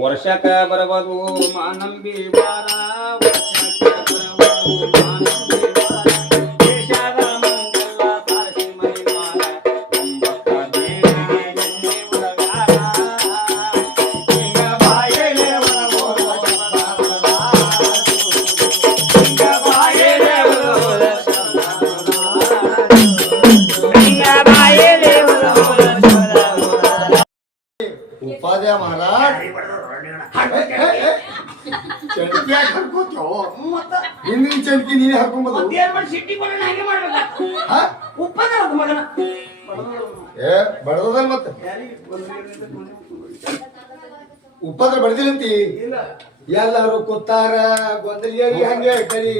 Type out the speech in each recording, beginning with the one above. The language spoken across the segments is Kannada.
ವರ್ಷಕ ಬರಬಹುದು ಮಾನಂಬಿ ವಾರ ವರ್ಷಕ ಬರಬಹುದು ಮಾನಂಬಿ ವಾರ ದೇಶದ ಮಂಗಲ ಸಾಕ್ಷಿ ಮಹಿಮಾನ ಅಂಬಕ್ಕ ದೇವಿಗೆ ಎನ್ನಿ ಉರಗಾರ ಹಿಂಗ ಬಾಯಲೆ ಬರಬಹುದು ಹಿಂಗ ಬಾಯಲೆ उपाध्याय महाराज चटकी याಕೆ ಹಾಕೋತ್ಯೋ ಹಿಂದಿನ ಚಟಕಿ ನೀನೇ ಹಾಕೊಂಬೋದು ಸಿಟ್ಟಿ ಬರೋಣ ಹಂಗೆ ಮಾಡ್ಬೇಕು ಹಾ ಉಪ್ಪದ ಮಗನ ಏ ಬಡದಲ್ಲ ಮತ್ತೆ ಉಪ್ಪದ್ರ ಬಡದಿಲ್ಲಂತಿ ಎಲ್ಲಾರು ಕೂತಾರ ಗೊಂದಲಿಯರಿ ಹಂಗೆ ಕರಿ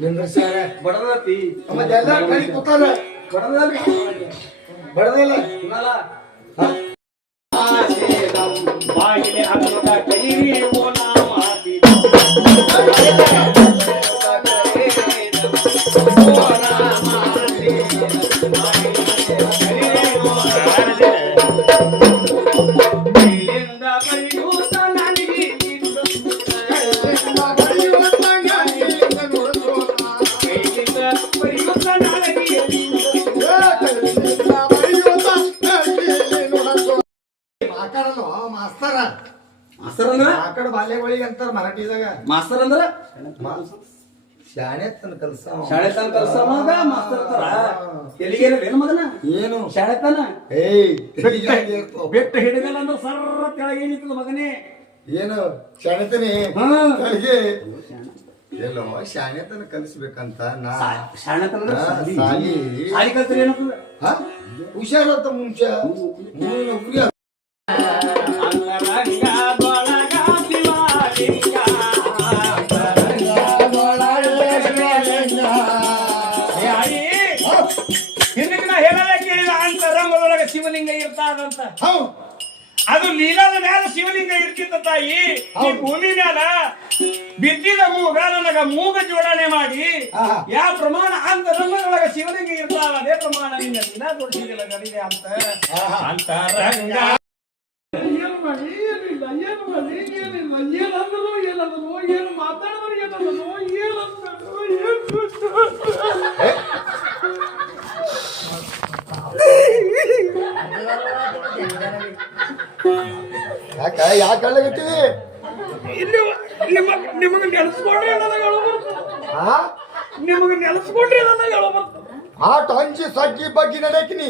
ನಿಂದ್ರಸ್ಯಾರ ಬಡದತಿ ಮತ್ತೆ ಎಲ್ಲಾರು ಕರಿ ಕೂತಾರ ಬಡದಿಲ್ಲ ಬಾಗಿಲೆ ಹಬ್ಬದ ಕೈರಿ ಓನ ಮಾತಿ ಇಲ್ಲಿಂದ ಬರೆಯುತ್ತ ನನಗೆ ಬರೆಯುತ್ತ ನನಗೆ ಮಾಸ್ತರ ಮಾಸ್ತರ್ ಅಂದ್ರ ಆಕಡೆ ಬಾಲ್ಯಗಳಿಗೆ ಅಂತಾರ ಮರಾಠಿದಾಗ ಮಾಸ್ತರ್ ಅಂದ್ರ ಶಾಣೆ ತನ ಕಲ್ಸ ಶಾಣೆ ತನ ಕಲ್ಸ ಮಗ ಮಾಸ್ತರ್ ಅಂತಾರ ಎಲ್ಲಿಗೇನ ಮಗನ ಏನು ಶಾಣೆ ತನ ಏಯ್ ಬೆಟ್ಟ ಹಿಡಿದಲ್ಲ ಅಂದ್ರೆ ಸರ್ರ ಕೆಳಗೆ ನಿಂತದ ಮಗನೇ ಏನು ಶಾಣೆತನಿ ಹಾ ಕೆಳಗೆ ಎಲ್ಲೋ ಶಾಣೆತನ ಕಲಿಸ್ಬೇಕಂತ ನಾ ಶಾಣೆ ತನ ಸಾಲಿ ಸಾಲಿ ಕಲ್ತ್ರಿ ಏನಂತ ಹಾ ಹುಷಾರತ್ತ ಮುಂಚೆ ನೌಕರಿ ಅಂಗರಂಗ ದೊಳಗ ಶಿವಲಿಂಗ ಹಿಂದಿನ ಹೇಳಲೇ ಕೇಳಿದ ಅಂತರಂಗದೊಳಗೆ ಶಿವಲಿಂಗ ಇರ್ತಾದಂತ ಅದು ಲೀಲಾದ ಮ್ಯಾಲ ಶಿವಲಿಂಗ ಇರ್ತಿತ್ತ ತಾಯಿ ಈ ಭೂಮಿ ಮ್ಯಾಲ ಬಿದ್ದಿದ ಮೂಗ ನನಗ ಮೂಗ ಜೋಡಣೆ ಮಾಡಿ ಯಾವ ಪ್ರಮಾಣ ಅಂತರಂಗದೊಳಗೆ ಶಿವಲಿಂಗ ಇರ್ತಾವ ಅದೇ ಪ್ರಮಾಣ ನಿನ್ನ ದಿನ ತೋರಿಸಿದಿಲ್ಲ ಗಡಿಗೆ ಅಂತ ಅಂತರಂಗ ಏನು ಮಾಡಿ ಏನಿಲ್ಲ ಏನು ಮಾಡಿ ಏನಿಲ್ಲ ಏನಂದ್ರು ಏನಂದ್ರು ಏನು ಮಾತಾಡಿದ್ರು ಏನಂದ್ರು ಏನಂದ್ರು ಯಾಕೆ ಕಳ್ಳಗಟ್ಟಿದಿ ಇಲ್ಲಿ ನಿಮಗೆ ನೆನೆಸ್ಕೊಂಡ್ರೆ ನಿಮಗೆ ನೆನೆಸ್ಕೊಂಡ್ರೆ ಆ ಟಂಚಿ ಸಗ್ಗಿ ಬಗ್ಗಿ ನಡೆಕಿನಿ